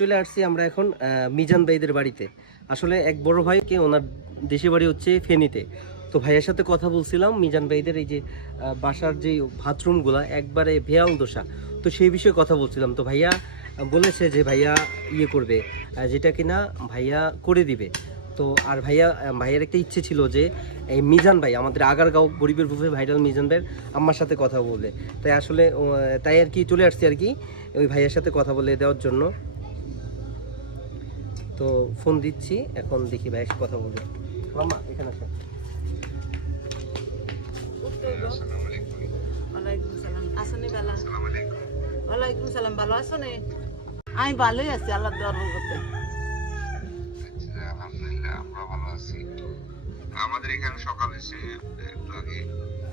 চলে আসছি আমরা এখন মিজান ভাইদের বাড়িতে। আসলে এক বড় ভাইকে ওনার দেশে বাড়ি হচ্ছে ফেনীতে। তো ভাইয়ের সাথে কথা বলছিলাম, মিজান ভাইদের এই যে বাসার যে বাথরুমগুলা, একবারে ভেয়াল দোষা তো সেই বিষয়ে কথা বলছিলাম। তো ভাইয়া বলেছে যে ভাইয়া ইয়ে করবে যেটা কিনা ভাইয়া করে দিবে। তো আর ভাইয়া ভাইয়ের একটা ইচ্ছে ছিল যে, এই মিজান ভাই, আমাদের আগারগাঁও গরিবের বুফে ভাইরাল মিজান ভাইয়ের আম্মার সাথে কথা বলবে। তাই আসলে তাই আর কি চলে আসছি আর কি, ওই ভাইয়ের সাথে কথা বলে দেওয়ার জন্য। তো ফোন দিচ্ছি এখন দেখি ভাই কথা বলবে। মামা এখানে আসেন। ওয়ালাইকুম সালাম। আসনি বালা। ওয়ালাইকুম সালাম ভালো আছো নে আমি ভালোই আছি আল্লাহ দরবার করতে আচ্ছা, আলহামদুলিল্লাহ আমরা ভালো আছি। আমাদের এখানে সকাল এসে একটু আগে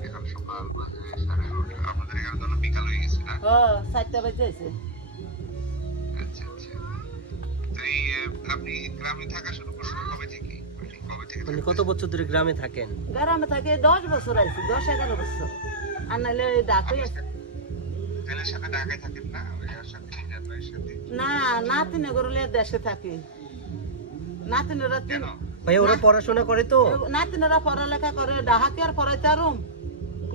এখন সকাল বাজে সাড়ে নটা আপনাদের এখানে তো বিকাল হয়ে গেছে না? ও চারটা বাজে আছে আপনি গ্রামে থাকা শুরু করছেন কবে থেকে? আপনি মানে কত বছর ধরে গ্রামে থাকেন? গ্রামে থাকে দশ বছর আইছি দশ এগারো বছর। আর নাহলে ডাকে ছেলের সাথে ঢাকায় থাকেন না? ওর সাথে নিজের ভাইয়ের সাথে? না নাতিনে গরলে দেশে থাকি। নাতিনেরা তিন কেন? ভাই ওরা পড়াশোনা করে তো। নাতিনেরা পড়ালেখা করে ডাহাকে আর পড়াইতে আরুম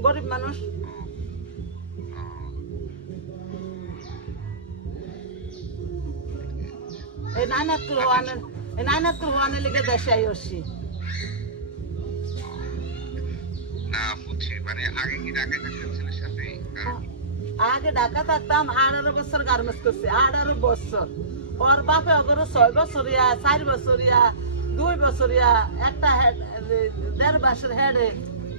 গরিব মানুষ। এই নাইনাতকুল হওয়ানের এই নাইনাতকুল হওয়ানের লিগে দেশে আই আসছি না বুঝছি। মানে আগে কি ঢাকায় থাকতেন ছেলের সাথে? আর আগে ঢাকা থাকতাম আঠারো বছর গার্মেন্টস করছি আঠারো বছর। ওর বাপে ছয় বছরিয়া চার বছরিয়া দুই বছরিয়া একটা দেড় বছর হেডে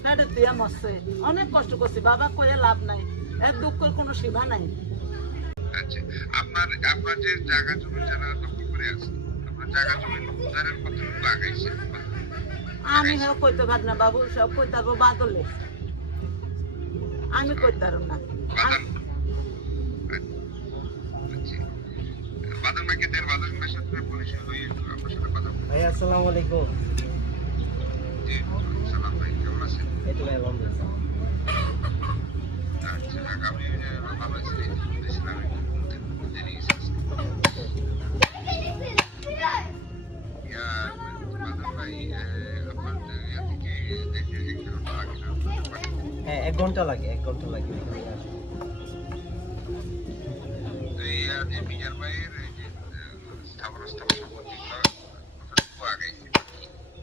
হেডে দিয়ে মরছে। অনেক কষ্ট করছি বাবা কয়ে লাভ নাই। এর দুঃখের কোনো সীমা নাই। আচ্ছা আপনার আপনার যে জায়গা জমি দখল করে আছে জায়গা জমি উদ্ধারের কতটুকু আগাইছে আমি হেও কইতে পারি না বাবু সব কইতে পারব বাদলে। আমি কইতে পারব না। বাদাম। মাকে দের বাদাম মার সাথে পরিচয় হয়ে আপনার সাথে কথা ভাই আসসালামু আলাইকুম। জি সালাম ভাই কেমন আছেন? এই তো ভাই আলহামদুলিল্লাহ। এক ঘণ্টা লাগে এক ঘণ্টা লাগে।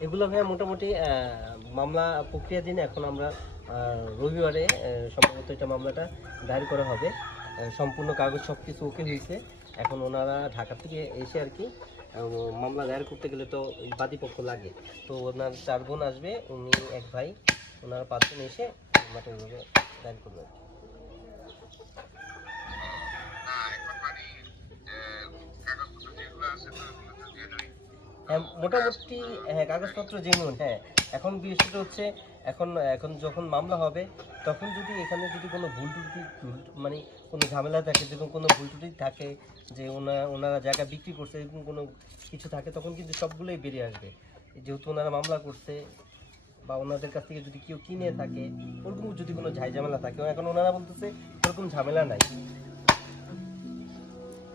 এগুলো ভাই মোটামুটি মামলা প্রক্রিয়া দিনে এখন আমরা রবিবারে সম্ভবত এটা মামলাটা দায়ের করা হবে। সম্পূর্ণ কাগজ সব কিছু ওকে হয়েছে। এখন ওনারা ঢাকা থেকে এসে আর কি মামলা দায়ের করতে গেলে তো বাদীপক্ষ লাগে। তো ওনার চার বোন আসবে উনি এক ভাই ওনারা পাঁচজন এসে মামলাটা ওইভাবে দায়ের করবে হ্যাঁ মোটামুটি হ্যাঁ কাগজপত্র জেনুইন হ্যাঁ। এখন বিষয়টা হচ্ছে, এখন এখন যখন মামলা হবে, তখন যদি এখানে যদি কোনো ভুল ত্রুটি মানে কোনো ঝামেলা থাকে যেরকম কোনো ভুল ত্রুটি থাকে, যে ওনারা ওনারা জায়গা বিক্রি করছে, এরকম কোনো কিছু থাকে, তখন কিন্তু সবগুলোই বেরিয়ে আসবে। যেহেতু ওনারা মামলা করছে বা ওনাদের কাছ থেকে যদি কেউ কিনে থাকে ওরকম যদি কোনো ঝাই ঝামেলা থাকে এখন ওনারা বলতেছে ওরকম ঝামেলা নাই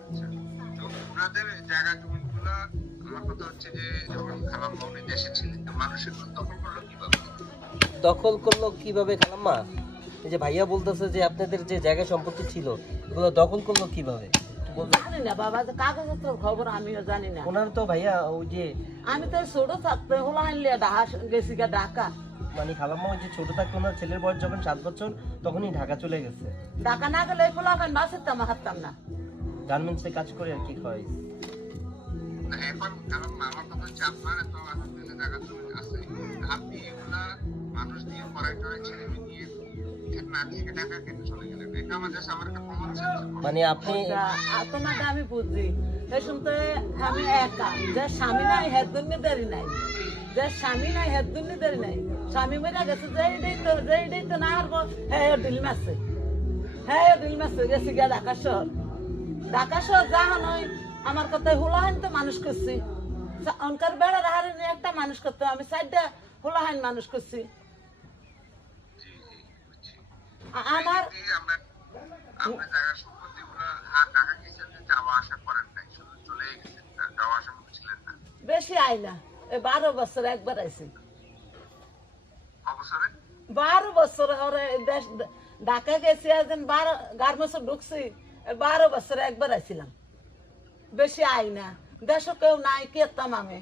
আচ্ছা। ওনাদের জায়গা জমিগুলো আমার কথা হচ্ছে যে যখন খালাম উনি দেশে ছিলেন মানুষের দখল করল কীভাবে দখল করল কীভাবে খালাম্মা এই যে ভাইয়া বলতেছে যে আপনাদের যে জায়গা সম্পত্তি ছিল এগুলো দখল করল কীভাবে? জানি না বাবা যে কাগজপত্র খবর আমিও জানি না। ওনার তো ভাইয়া ওই যে আমি তো ছোট থাকতে হলো আনলে ঢাকা গেছি গা ঢাকা। মানে খালাম্মা ওই যে ছোট থাকতো ওনার ছেলের বয়স যখন সাত বছর তখনই ঢাকা চলে গেছে। ঢাকা না গেলে এগুলো আমি বাসিতাম হারতাম না। গার্মেন্টসে কাজ করে আর কি হয় এখন কারণ আমার কথা হচ্ছে আপনার এত আলহামদুলিল্লাহ জায়গা জমি আছে আপনি এগুলা মানুষ দিয়ে পড়াই টড়াই ছেলে মেয়ে নিয়ে না থেকে ঢাকা কেন চলে গেলেন? এটা আমার কাছে আমার একটা মানে আপনি তোমাকে আমি বুঝি। আমি একা। যে স্বামী নাই হের জন্য দেরি নাই। যে স্বামী নাই হের জন্য দেরি নাই। স্বামী মেরা গেছে যেই দেই তো যেই দেই তো না হারবো হ্যাঁ ডিল মাসে হ্যাঁ ডিল মাসে গেছি গিয়া ঢাকা শহর। ঢাকা শহর যা নয় আমার কথায় হুলাহান তো মানুষ করছি। অনকার বেড়া নিয়ে একটা মানুষ করতে আমি সাইডটা হুলাহান মানুষ করছি। আমার বেশি আই না বারো বছর একবার আইছেন বারো বছর ওরে দেশ ঢাকা গেছি একদিন বারো গার্মেন্টস ঢুকছি বারো বছর একবার আইছিলাম। বেশি আই না দেশও কেউ নাই কেতাম আমি